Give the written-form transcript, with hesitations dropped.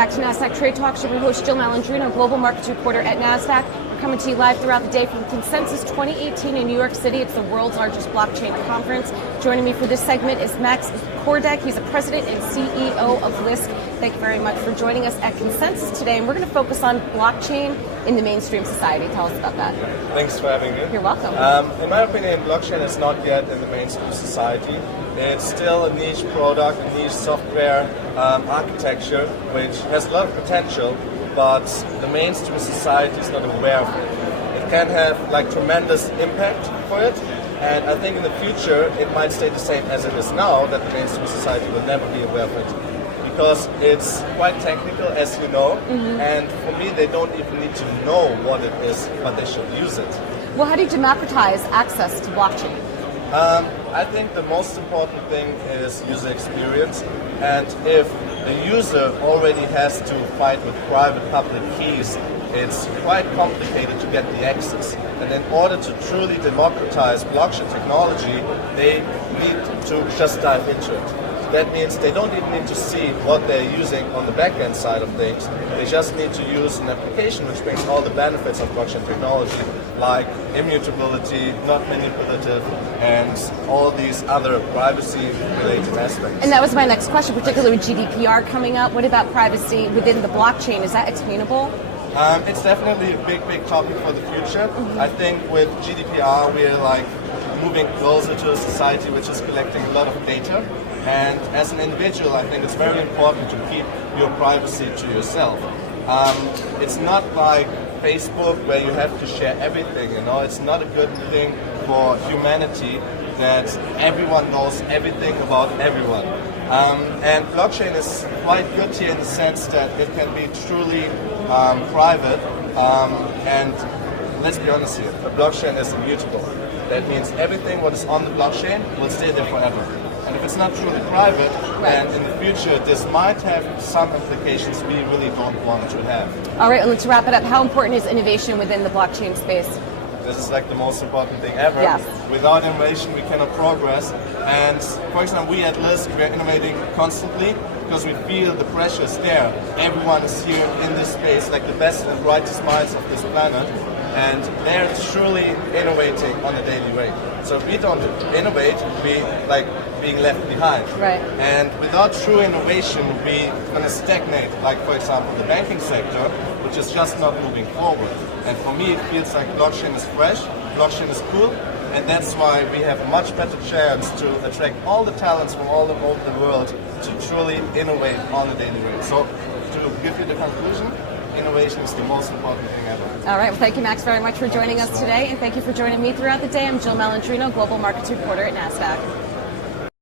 back to Nasdaq Trade Talks. I'm your host, Jill Malandrino, Global Markets Reporter at Nasdaq. We're coming to you live throughout the day from Consensus 2018 in New York City. It's the world's largest blockchain conference. Joining me for this segment is Max Kordek. He's the President and CEO of Lisk. Thank you very much for joining us at Consensus today. And we're going to focus on blockchain in the mainstream society. Tell us about that. Thanks for having me. You're welcome. In my opinion, blockchain is not yet in the mainstream society. It's still a niche product, a niche software architecture, which has a lot of potential, but the mainstream society is not aware of it. It can have tremendous impact for it, and I think in the future it might stay the same as it is now, that the mainstream society will never be aware of it. Because it's quite technical, as you know, and for me they don't even need to know what it is, but they should use it. Well, how do you democratize access to blockchain? I think the most important thing is user experience, and if the user already has to fight with private public keys, it's quite complicated to get the access. And in order to truly democratize blockchain technology, they need to just dive into it. That means they don't even need to see what they're using on the back-end side of things. They just need to use an application which brings all the benefits of blockchain technology, like immutability, not manipulative, and all these other privacy-related aspects. And that was my next question, particularly with GDPR coming up. What about privacy within the blockchain? Is that attainable? It's definitely a big topic for the future. I think with GDPR, we're moving closer to a society which is collecting a lot of data. And as an individual, I think it's very important to keep your privacy to yourself. It's not like Facebook where you have to share everything, It's not a good thing for humanity that everyone knows everything about everyone. And blockchain is quite good here in the sense that it can be truly private. And let's be honest here, a blockchain is immutable. That means everything what is on the blockchain will stay there forever. And if it's not truly private, then in the future this might have some implications we really don't want to have. All right, let's wrap it up. How important is innovation within the blockchain space? This is the most important thing ever. Yes. Without innovation, we cannot progress. And for example, we at Lisk, we're innovating constantly because we feel the pressure is there. Everyone is here in this space, the best and brightest minds of this planet. And they're truly innovating on a daily rate. So if we don't innovate, we being left behind. Right. And without true innovation, we're going to stagnate. For example, the banking sector, which is just not moving forward. And for me, it feels like blockchain is fresh, blockchain is cool, and that's why we have a much better chance to attract all the talents from all over the world to truly innovate on a daily rate. So to give you the conclusion, innovation is the most important thing ever. All right. Well, thank you, Max, very much for joining us today, and thank you for joining me throughout the day. I'm Jill Malandrino, Global Markets Reporter at Nasdaq.